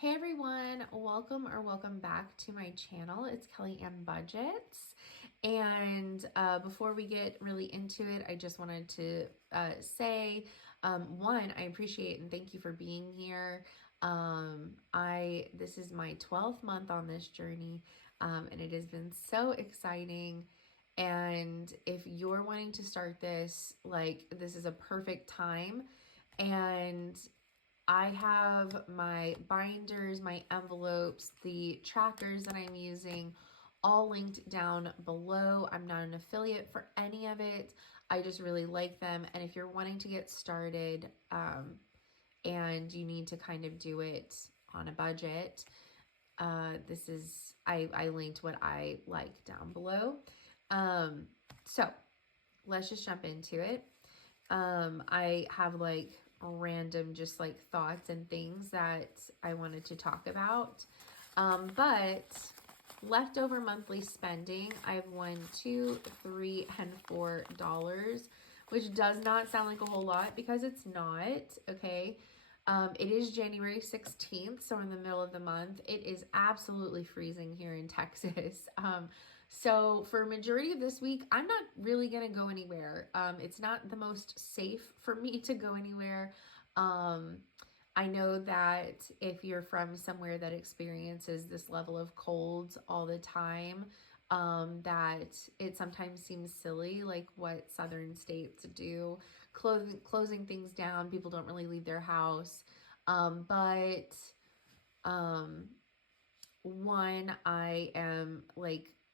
Hey everyone, welcome back to my channel. It's Kelly and Budgets. And before we get really into it, I just wanted to say, one, I appreciate and thank you for being here. This is my 12th month on this journey, and it has been so exciting. And if you're wanting to start this, this is a perfect time. And I have my binders, my envelopes, the trackers that I'm using all linked down below. I'm not an affiliate for any of it. I just really like them. And if you're wanting to get started and you need to kind of do it on a budget, I linked what I like down below. So let's just jump into it. I have random just thoughts and things that I wanted to talk about. But leftover monthly spending, I've won $2, $3, and $4, which does not sound like a whole lot because it's not, okay? It is January 16th, so we're in the middle of the month. It is absolutely freezing here in Texas. So for majority of this week, I'm not really going to go anywhere. It's not the most safe for me to go anywhere. I know that if you're from somewhere that experiences this level of cold all the time, that it sometimes seems silly, like what southern states do, closing things down. People don't really leave their house. But one, I am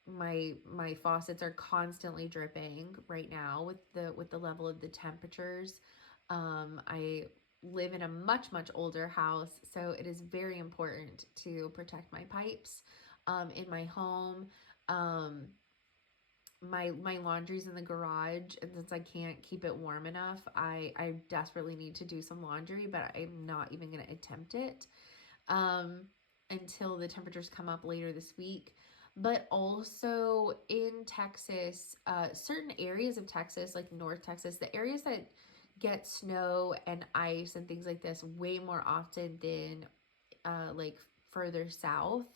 my faucets are constantly dripping right now with the level of the temperatures. I live in a much older house, so it is very important to protect my pipes in my home. My laundry's in the garage, and since I can't keep it warm enough, I desperately need to do some laundry, but I'm not even going to attempt it until the temperatures come up later this week. But also in Texas, certain areas of Texas, like North Texas, the areas that get snow and ice and things like this way more often than further south,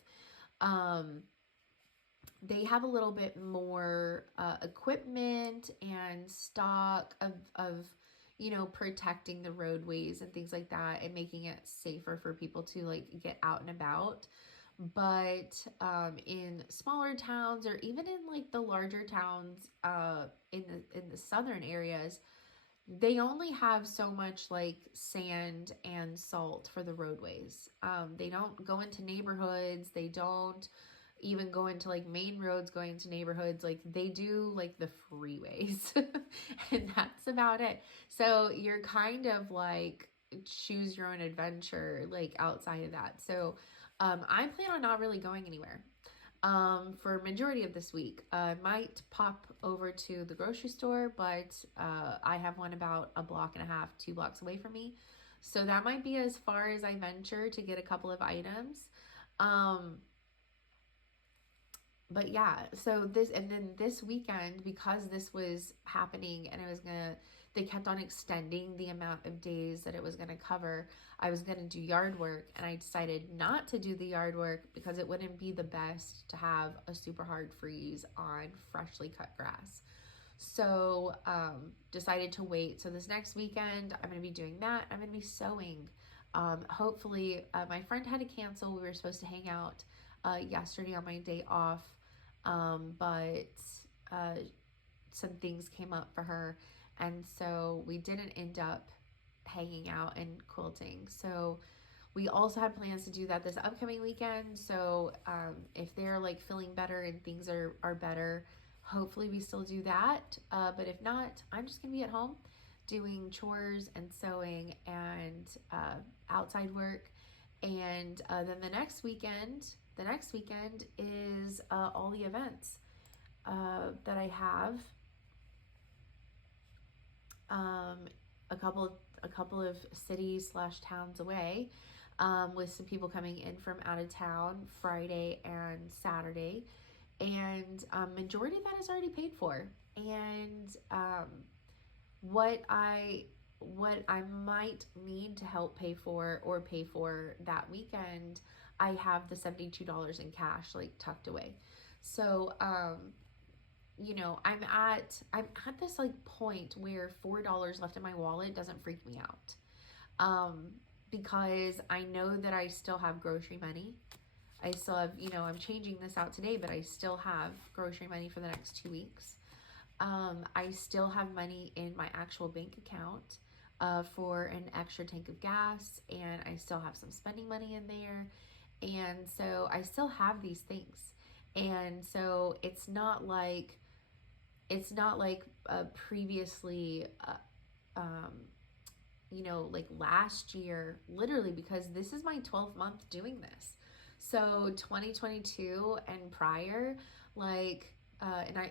they have a little bit more equipment and stock of protecting the roadways and things like that and making it safer for people to get out and about. But in smaller towns, or even in the larger towns in the southern areas, they only have so much sand and salt for the roadways. They don't go into neighborhoods. They don't even go into main roads going to neighborhoods. They do the freeways and that's about it. So you're kind of choose your own adventure outside of that. So I plan on not really going anywhere for majority of this week. I might pop over to the grocery store, but I have one about a block and a half, 2 blocks away from me. So that might be as far as I venture to get a couple of items. But yeah, so this weekend, because this was happening and they kept on extending the amount of days that it was going to cover, I was going to do yard work, and I decided not to do the yard work because it wouldn't be the best to have a super hard freeze on freshly cut grass. So, decided to wait. So this next weekend, I'm going to be doing that. I'm going to be sewing. Hopefully, my friend had to cancel. We were supposed to hang out yesterday on my day off. But some things came up for her, and so we didn't end up hanging out and quilting. So we also had plans to do that this upcoming weekend. So if they're feeling better and things are better, hopefully we still do that. But if not, I'm just gonna be at home doing chores and sewing and outside work. And then the next weekend is all the events that I have. A couple of cities / towns away, with some people coming in from out of town Friday and Saturday, and majority of that is already paid for. And what I what I might need to help pay for or pay for that weekend, I have the $72 in cash like tucked away. So, you know, I'm at this like point where $4 left in my wallet doesn't freak me out. Um, because I know that I still have grocery money. I still have, you know, I'm changing this out today, but I still have grocery money for the next 2 weeks. I still have money in my actual bank account for an extra tank of gas, and I still have some spending money in there. And so I still have these things. And so it's not like previously, um, you know, like last year, literally, because this is my 12th month doing this. So 2022 and prior, like,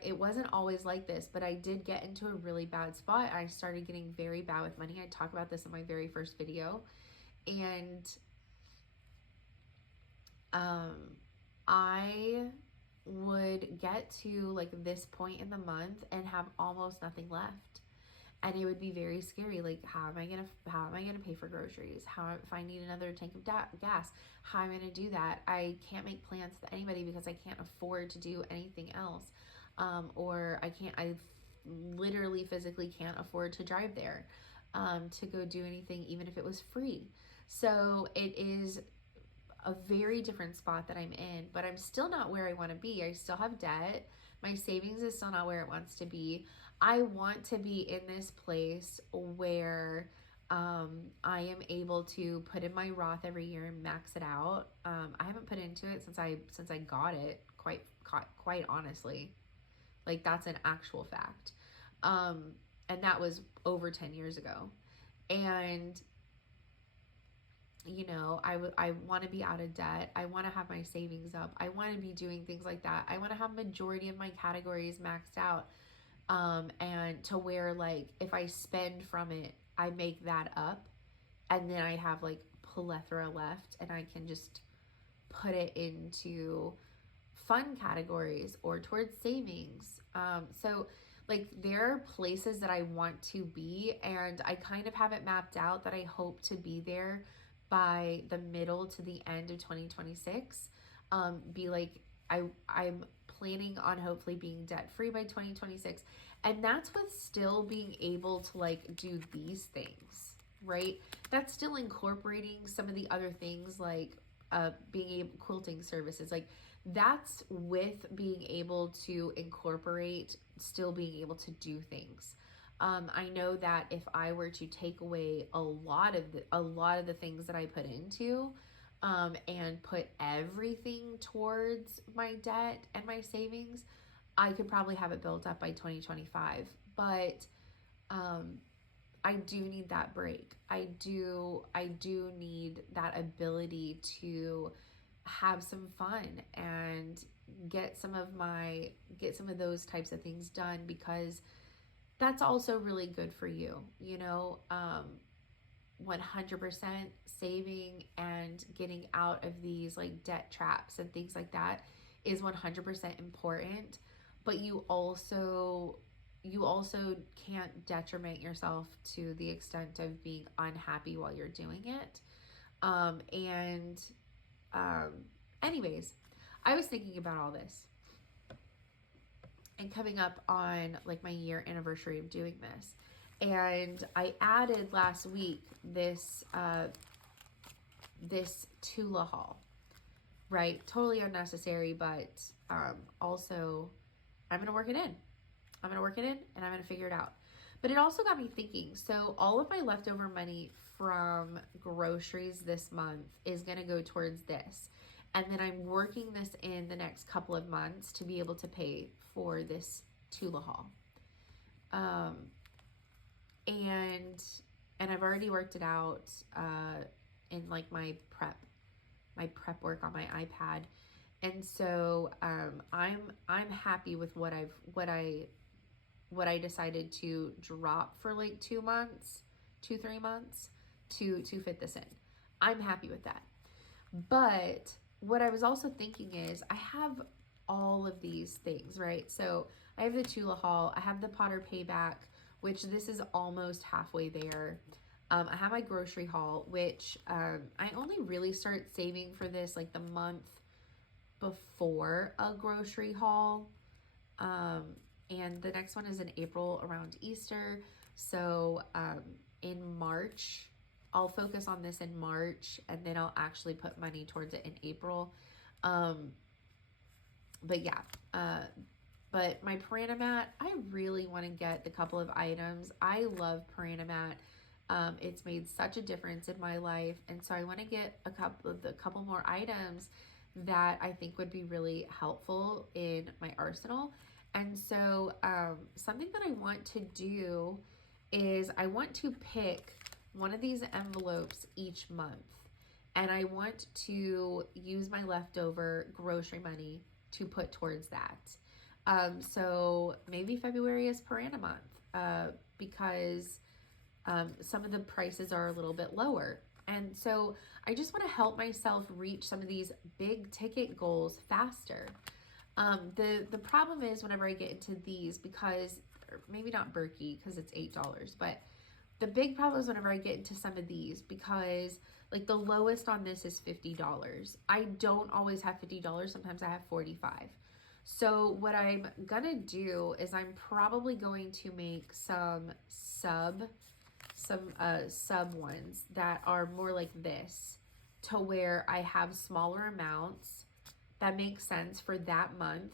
it wasn't always like this, but I did get into a really bad spot. I started getting very bad with money. I talk about this in my very first video. And um, I would get to like this point in the month and have almost nothing left, and it would be very scary. Like, how am I gonna pay for groceries? How, if I need another tank of gas, how am I gonna do that? I can't make plans with anybody because I can't afford to do anything else. Or I literally physically can't afford to drive there to go do anything, even if it was free. So it is a very different spot that I'm in, but I'm still not where I want to be. I still have debt. My savings is still not where it wants to be. I want to be in this place where I am able to put in my Roth every year and max it out. I haven't put into it since I got it. Quite honestly, like that's an actual fact, and that was over 10 years ago. And you know, I want to be out of debt. I want to have my savings up. I want to be doing things like that. I want to have majority of my categories maxed out, and to where like if I spend from it, I make that up, and then I have like plethora left, and I can just put it into fun categories or towards savings. So like there are places that I want to be, and I kind of have it mapped out that I hope to be there by the middle to the end of 2026. Be like, I'm planning on hopefully being debt free by 2026, and that's with still being able to like do these things, right? That's still incorporating some of the other things like being able quilting services, like that's with being able to incorporate still being able to do things. I know that if I were to take away a lot of the things that I put into, and put everything towards my debt and my savings, I could probably have it built up by 2025. But um, I do need that break. I do need that ability to have some fun and get some of those types of things done, because that's also really good for you, 100% saving and getting out of these like debt traps and things like that is 100% important. But you also can't detriment yourself to the extent of being unhappy while you're doing it. And anyways, I was thinking about all this and coming up on like my year anniversary of doing this. And I added last week this Tula haul, right? Totally unnecessary, but also I'm gonna work it in. I'm gonna work it in, and I'm gonna figure it out. But it also got me thinking. So all of my leftover money from groceries this month is gonna go towards this. And then I'm working this in the next couple of months to be able to pay for this Tula haul. Um, and I've already worked it out in like my prep work on my iPad. And so I'm happy with what I decided to drop for like 2-3 months to fit this in. I'm happy with that. But what I was also thinking is I have all of these things, right? So I have the Tula haul, I have the Potter payback, which this is almost halfway there. I have my grocery haul, which I only really start saving for this like the month before a grocery haul. And the next one is in April around Easter. So in March, I'll focus on this in March, and then I'll actually put money towards it in April. But yeah, but my Piranha Mat, I really want to get the couple of items. I love Piranha Mat. It's made such a difference in my life, and so I want to get a couple more items that I think would be really helpful in my arsenal. And so something that I want to do is I want to pick one of these envelopes each month, and I want to use my leftover grocery money to put towards that. So maybe February is Piranha Month because some of the prices are a little bit lower. And so I just want to help myself reach some of these big ticket goals faster. The problem is whenever I get into these, because maybe not Berkey because it's $8, but the big problem is whenever I get into some of these, because like the lowest on this is $50. I don't always have $50. Sometimes I have 45. So what I'm gonna do is I'm probably going to make some sub ones that are more like this, to where I have smaller amounts that make sense for that month,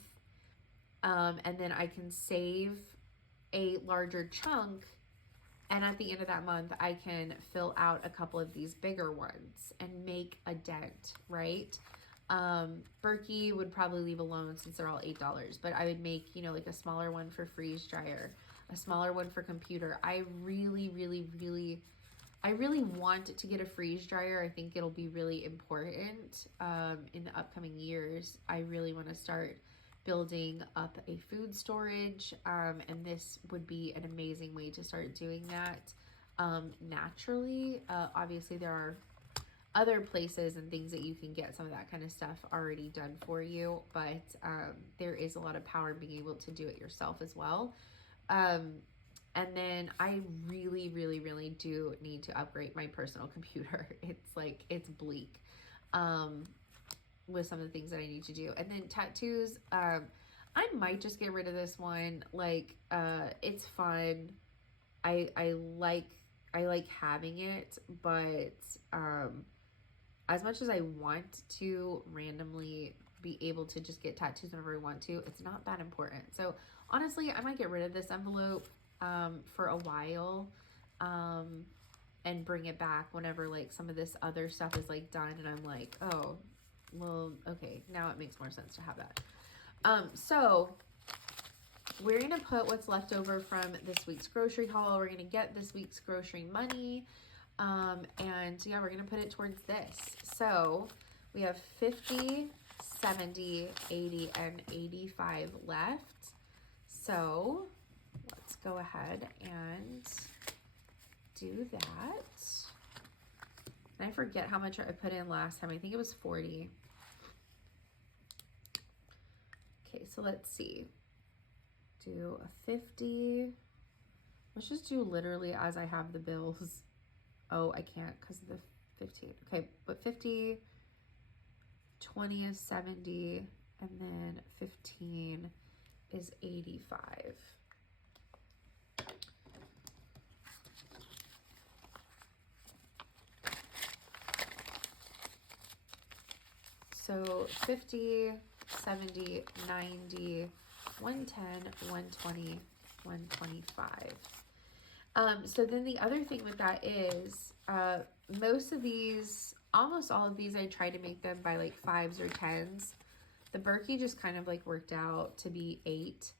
and then I can save a larger chunk, and at the end of that month I can fill out a couple of these bigger ones and make a dent, right? Berkey would probably leave alone since they're all $8, but I would make, you know, like a smaller one for freeze dryer, a smaller one for computer. I really want to get a freeze dryer. I think it'll be really important in the upcoming years. I really want to start building up a food storage, and this would be an amazing way to start doing that naturally. Obviously, there are other places and things that you can get some of that kind of stuff already done for you, but there is a lot of power in being able to do it yourself as well. And then I really do need to upgrade my personal computer. It's bleak with some of the things that I need to do. And then tattoos, I might just get rid of this one. Like, it's fun. I like having it, but as much as I want to randomly be able to just get tattoos whenever I want to, it's not that important. So honestly, I might get rid of this envelope for a while, and bring it back whenever like some of this other stuff is like done, and I'm like, oh, well, okay, now it makes more sense to have that. So we're gonna put what's left over from this week's grocery haul. We're gonna get this week's grocery money, and yeah, we're gonna put it towards this. So we have 50, 70, 80, and 85 left. So let's go ahead and do that. And I forget how much I put in last time. I think it was 40. Okay, so let's see. Do a 50. Let's just do literally as I have the bills. Oh, I can't because of the 15. Okay, but 50, 20 is 70, and then 15 is 85. So 50, 70, 90, 110, 120, 125. So then the other thing with that is most of these, almost all of these, I try to make them by like 5s or 10s. The Berkey just kind of like worked out to be 8,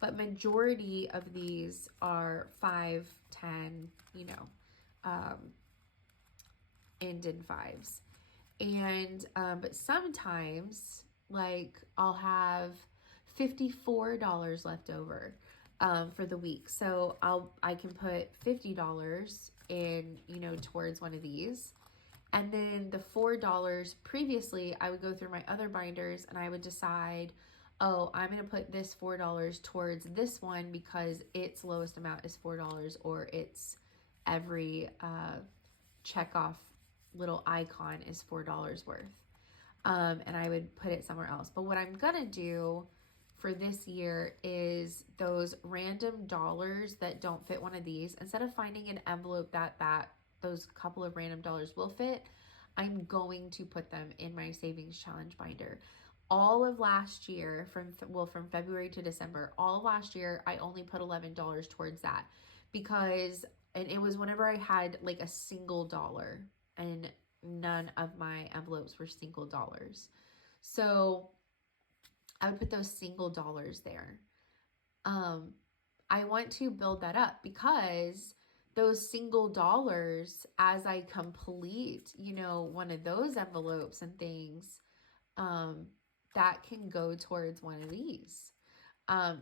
but majority of these are 5, 10, you know, end in 5s. And but sometimes like I'll have $54 left over for the week, so I can put $50 in, you know, towards one of these, and then the $4 previously I would go through my other binders and I would decide, oh, I'm going to put this $4 towards this one because its lowest amount is $4, or its every check off little icon is $4 worth. And I would put it somewhere else. But what I'm going to do for this year is those random dollars that don't fit one of these, instead of finding an envelope that those couple of random dollars will fit, I'm going to put them in my savings challenge binder. All of last year, from February to December, all of last year, I only put $11 towards that because, and it was whenever I had like a single dollar, and none of my envelopes were single dollars. So I would put those single dollars there. I want to build that up because those single dollars, as I complete, one of those envelopes and things, that can go towards one of these.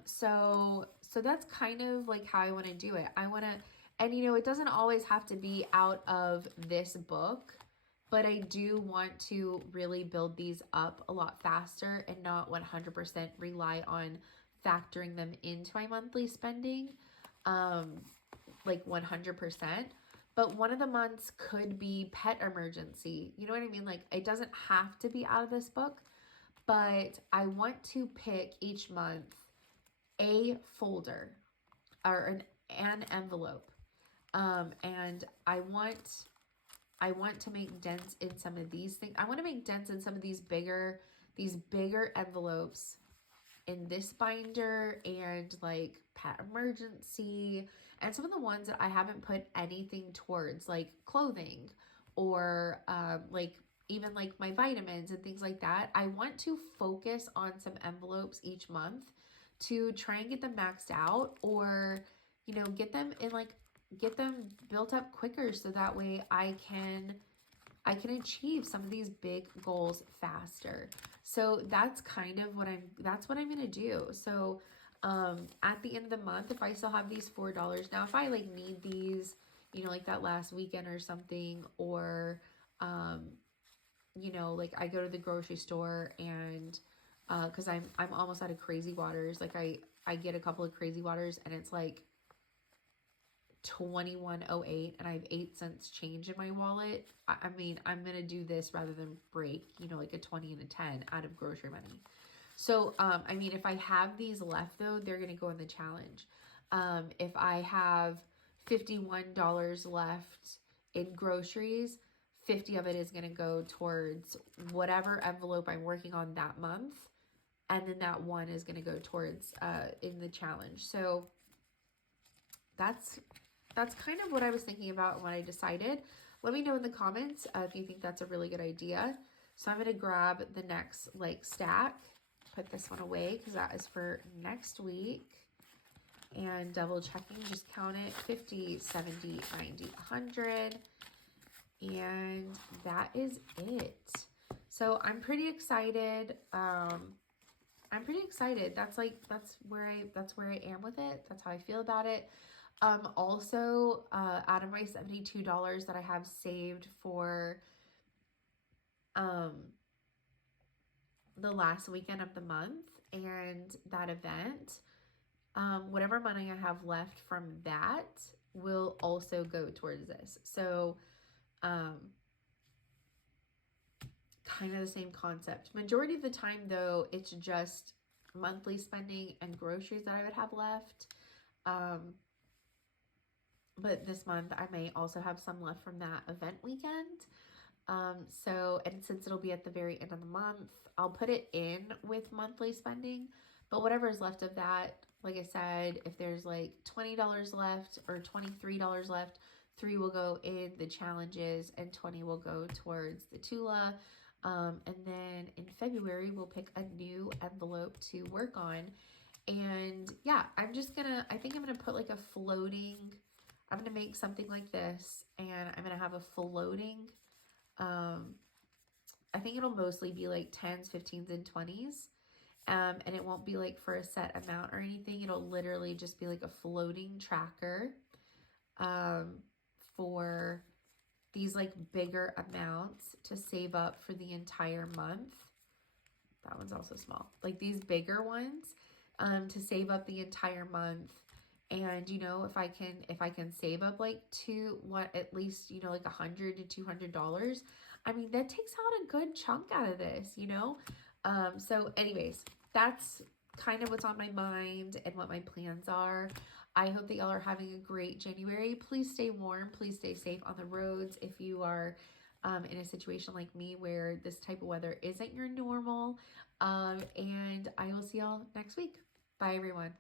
So that's kind of like how I want to do it. I want to, and it doesn't always have to be out of this book, but I do want to really build these up a lot faster and not 100% rely on factoring them into my monthly spending, like 100%. But one of the months could be pet emergency. You know what I mean? Like, it doesn't have to be out of this book, but I want to pick each month a folder or an envelope. And I want to make dents in some of these things. I want to make dents in some of these bigger envelopes in this binder, and like pet emergency, and some of the ones that I haven't put anything towards, like clothing, or like even like my vitamins and things like that. I want to focus on some envelopes each month to try and get them maxed out, or get them built up quicker, so that way I can achieve some of these big goals faster. So that's kind of what I'm going to do. So at the end of the month, if I still have these $4, now if I like need these, like that last weekend or something, or like I go to the grocery store and because I'm almost out of Crazy Waters. Like I get a couple of Crazy Waters and it's like $21.08 and I have 8 cents change in my wallet. I mean, I'm gonna do this rather than break, like a 20 and a 10 out of grocery money. So I mean, if I have these left though, they're gonna go in the challenge. If I have $51 left in groceries, 50 of it is gonna go towards whatever envelope I'm working on that month, and then that one is gonna go towards in the challenge. So that's kind of what I was thinking about and what I decided. Let me know in the comments if you think that's a really good idea. So I'm going to grab the next like stack, put this one away because that is for next week. And double checking, just count it, 50, 70, 90, 100. And that is it. So I'm pretty excited. That's where I am with it. That's how I feel about it. Also, out of my $72 that I have saved for the last weekend of the month and that event, whatever money I have left from that will also go towards this. So kind of the same concept. Majority of the time though, it's just monthly spending and groceries that I would have left. But this month I may also have some left from that event weekend. And since it'll be at the very end of the month, I'll put it in with monthly spending, but whatever is left of that, like I said, if there's like $20 left or $23 left, 3 will go in the challenges and 20 will go towards the Tula. And then in February, we'll pick a new envelope to work on. And yeah, I think I'm gonna put like I'm going to make something like this, and I'm going to have a floating, I think it'll mostly be like 10s, 15s, and 20s, and it won't be like for a set amount or anything. It'll literally just be like a floating tracker for these like bigger amounts to save up for the entire month. That one's also small. Like these bigger ones, to save up the entire month. And you know, if I can save up like at least, you know, like $100 to $200, I mean, that takes out a good chunk out of this, you know? So anyways, that's kind of what's on my mind and what my plans are. I hope that y'all are having a great January. Please stay warm. Please stay safe on the roads. If you are in a situation like me where this type of weather isn't your normal. And I will see y'all next week. Bye, everyone.